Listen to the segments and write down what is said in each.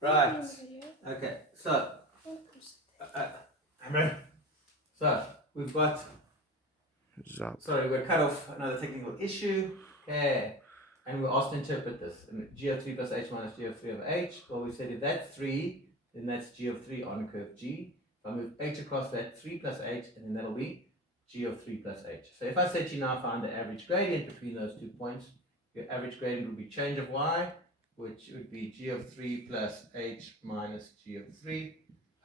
Right. Okay. So, so we've got. Sorry, we're cut off another technical issue. Okay. And we're asked to interpret this. G of 3 plus h minus g of 3 over h. Well, we said if that's 3, then that's g of 3 on curve G. If I move h across that, 3 plus h, and then that'll be g of 3 plus h. So if I said to you now find the average gradient between those 2 points, your average gradient would be change of y, which would be g of 3 plus h minus g of 3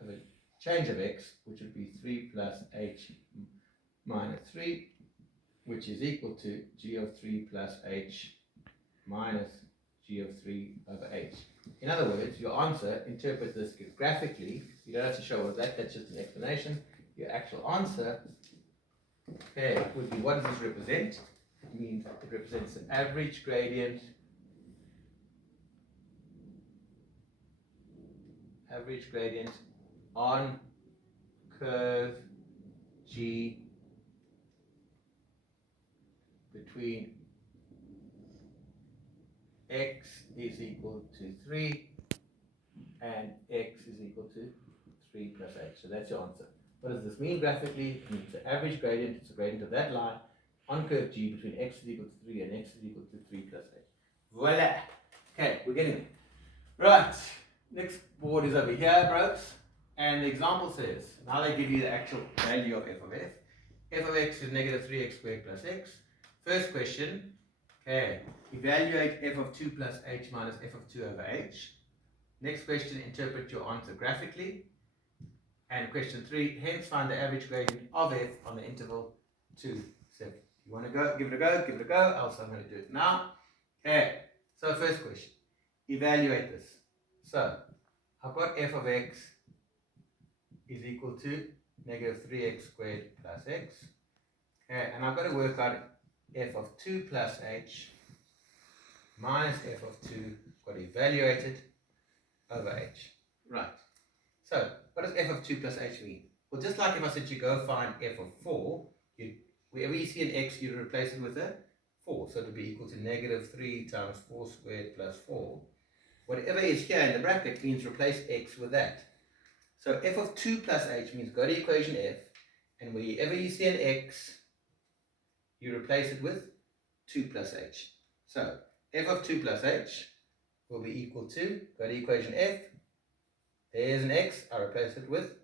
over change of x, which would be 3 plus h minus 3, which is equal to g of 3 plus h minus g of 3 over h. In other words, your answer, interpret this graphically. You don't have to show all of that, that's just an explanation. Your actual answer, okay, would be, what does this represent? It means it represents the average gradient on curve G between x is equal to 3 and x is equal to 3 plus h. So that's your answer. What does this mean graphically? It means the average gradient, it's the gradient of that line on curve G between x is equal to 3 and x is equal to 3 plus h. Voila! Okay, we're getting there. Right, next board is over here, bros. And the example says, now they give you the actual value of f of f. F of x is negative 3x squared plus x. First question, okay, evaluate f of 2 plus h minus f of 2 over h. Next question, interpret your answer graphically. And question 3, hence find the average gradient of f on the interval 2, 7. You want to go, give it a go, else I'm going to do it now. Okay, so first question, evaluate this. So, I've got f of x is equal to negative 3x squared plus x. Okay, and I've got to work out f of 2 plus h minus f of 2, got to evaluate it over h. Right. So, what does f of 2 plus h mean? Well, just like if I said you go find f of 4, wherever you see an x, you replace it with a 4. So it would be equal to negative 3 times 4 squared plus 4. Whatever is here in the bracket means replace x with that. So f of 2 plus h means go to equation f, and wherever you see an x, you replace it with 2 plus h. So f of 2 plus h will be equal to, go to equation f, there's an x, I replace it with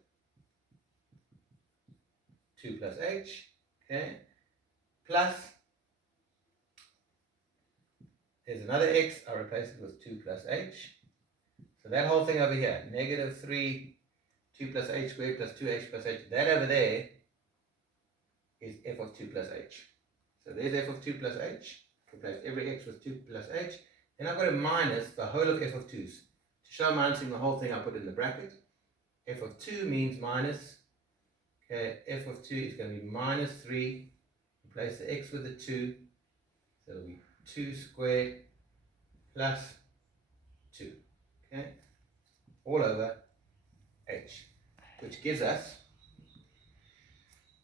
2 plus h, okay, plus, there's another x, I replace it with 2 plus h. So that whole thing over here, negative 3, 2 plus h squared plus 2h plus h, that over there is f of 2 plus h. So there's f of 2 plus h, replace every x with 2 plus h. Then I've got to minus the whole of f of 2's. To show minusing the whole thing, I put in the bracket. F of 2 means minus, okay, f of 2 is going to be minus 3, replace the x with the 2, so it'll be 2 squared plus 2, okay, all over h, which gives us,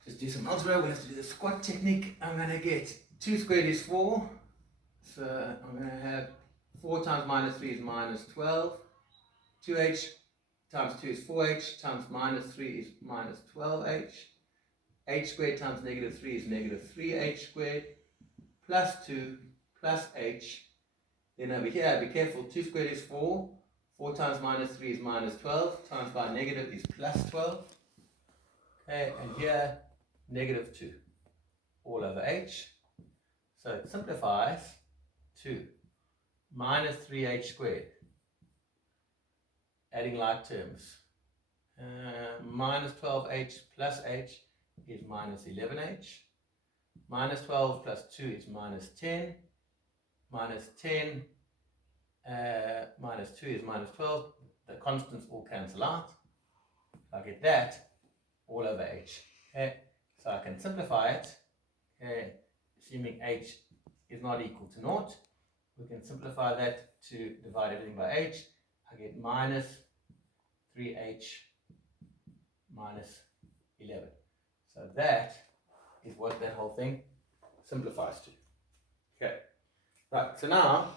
just do some algebra, we'll have to do the squat technique. I'm going to get 2 squared is 4, so I'm going to have 4 times minus 3 is minus 12, 2h times 2 is 4h, times minus 3 is minus 12h, h squared times negative 3 is negative 3h squared, plus 2 plus h. Then over here, be careful, 2 squared is 4, 4 times minus 3 is minus 12, times by negative is plus 12. Okay, and here, negative 2, all over h. So it simplifies to minus 3h squared, adding like terms. Minus 12h plus h is minus 11h. Minus 12 plus 2 is minus 10. Minus 10 minus 2 is minus 12. The constants all cancel out. I get that all over h. Okay, so I can simplify it. Okay, assuming h is not equal to 0, we can simplify that to divide everything by h. I get minus 3h minus 11. So that is what that whole thing simplifies to. Okay, right, so now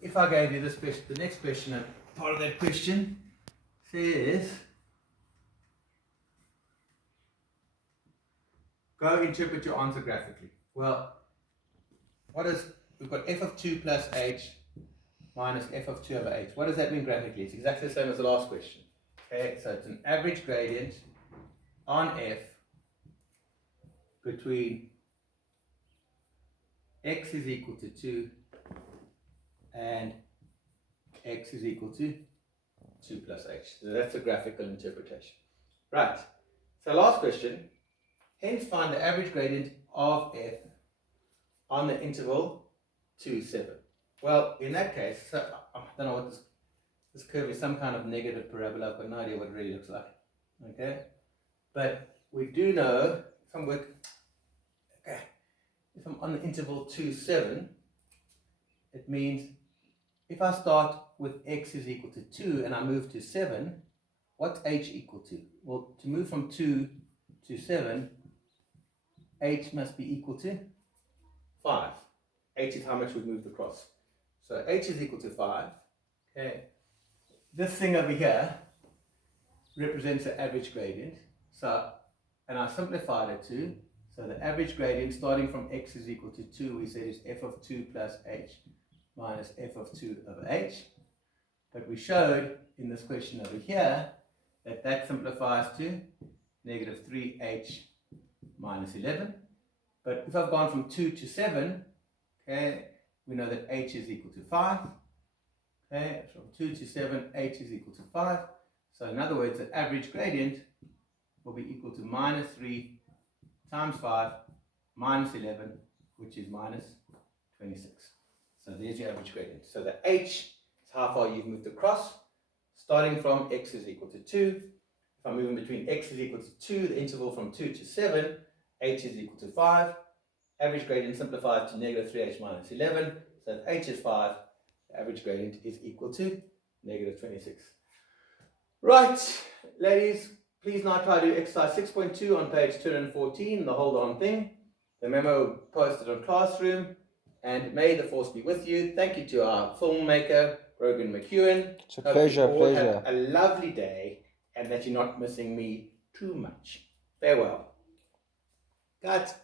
if I gave you this question, the next question, and part of that question says, go interpret your answer graphically. Well, we've got f of 2 plus h minus f of 2 over h. What does that mean graphically? It's exactly the same as the last question. Okay, so it's an average gradient on f between x is equal to 2 and x is equal to 2 plus h. So that's the graphical interpretation. Right, so last question. Hence find the average gradient of f on the interval 2, 7. Well, in that case, so I don't know what this curve is, some kind of negative parabola. I've got no idea what it really looks like. Okay, but we do know if I'm on the interval 2, 7, it means if I start with x is equal to 2 and I move to 7, what's h equal to? Well, to move from 2 to 7, h must be equal to 5. H is how much we've moved across. So h is equal to 5. Okay. This thing over here represents the average gradient. So, and I simplified it to, so the average gradient starting from x is equal to 2, we said is f of 2 plus h minus f of 2 over h. But we showed in this question over here that that simplifies to negative 3h minus 11. But if I've gone from 2 to 7, okay, we know that h is equal to 5. Okay, from 2 to 7, h is equal to 5. So in other words, the average gradient will be equal to minus 3 times 5 minus 11, which is minus 26. So there's your average gradient. So the h is how far you've moved across, starting from x is equal to 2. If I'm moving between x is equal to 2, the interval from 2 to 7, h is equal to 5. Average gradient simplified to negative 3h minus 11. So if h is 5, the average gradient is equal to negative 26. Right, ladies, please now try to do exercise 6.2 on page 214, the hold on thing. The memo posted on Classroom, and may the force be with you. Thank you to our filmmaker, Rogan McEwen. It's a pleasure, pleasure. Have a lovely day, and that you're not missing me too much. Farewell. Cut.